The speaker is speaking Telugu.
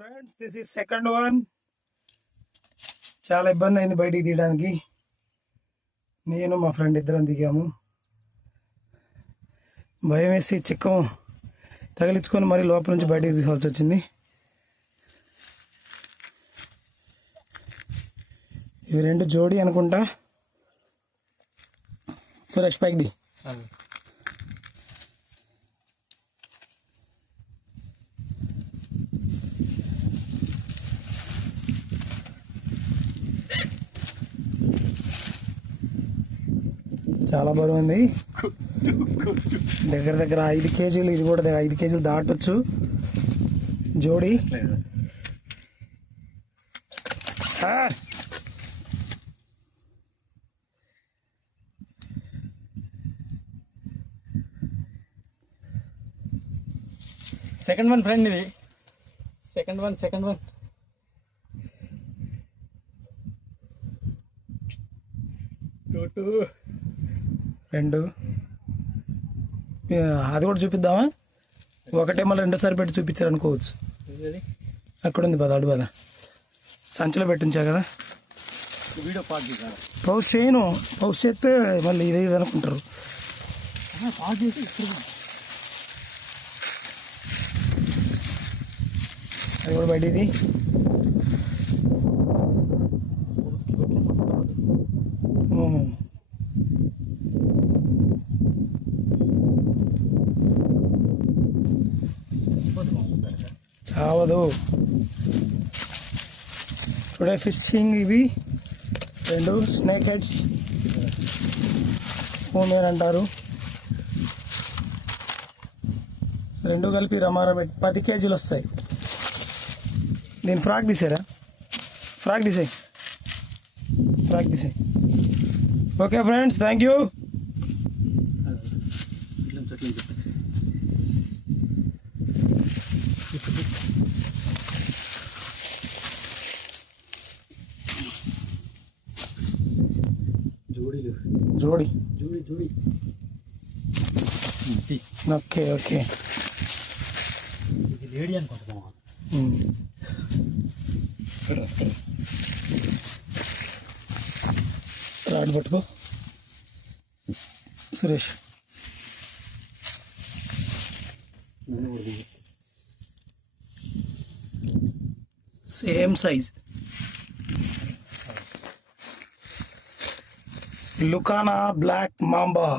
Friends this is second one. చాలా ఇబ్బంది అయింది బయటికి తీయడానికి. నేను మా ఫ్రెండ్ ఇద్దరం దిగాము. భయం వేసి చిక్కం తగిలించుకొని మరీ లోపల నుంచి బయటికి తీసుకోవాల్సి వచ్చింది. ఇవి రెండు జోడి అనుకుంటా. సురేష్ పైకి ది. చాలా బరువు ఉంది. దగ్గర దగ్గర 5 కేజీలు. ఇది కూడా 5 కేజీలు దాటొచ్చు జోడి. సెకండ్ వన్ ఫ్రెండ్, ఇది సెకండ్ వన్. 2 అది కూడా చూపిద్దామా? ఒకటే మళ్ళీ రెండోసారి పెట్టి చూపించారు అనుకోవచ్చు. అక్కడ ఉంది పద, అడు పద. సంచిలో పెట్టించా కదా. పౌష్ చేయను, పౌష్ చేస్తే మళ్ళీ ఇదే అనుకుంటారు. అది కూడా బయటిది. చావదు. టుడే ఫిషింగ్ ఇవి 2 స్నేక్ హెడ్స్ హోమియర్ అంటారు. 2 కలిపి రమారా పెట్టి 10 కేజీలు వస్తాయి. దీని ఫ్రాక్ తీసారా? ఫ్రాక్ తీసేయి. Okay friends, thank you. జోడి. Okay okay. లేడీ అనుకుంటున్నావా? రాడ్ పట్టుకో సురేష్. Same size. లుకానా బ్లాక్ మాంబా.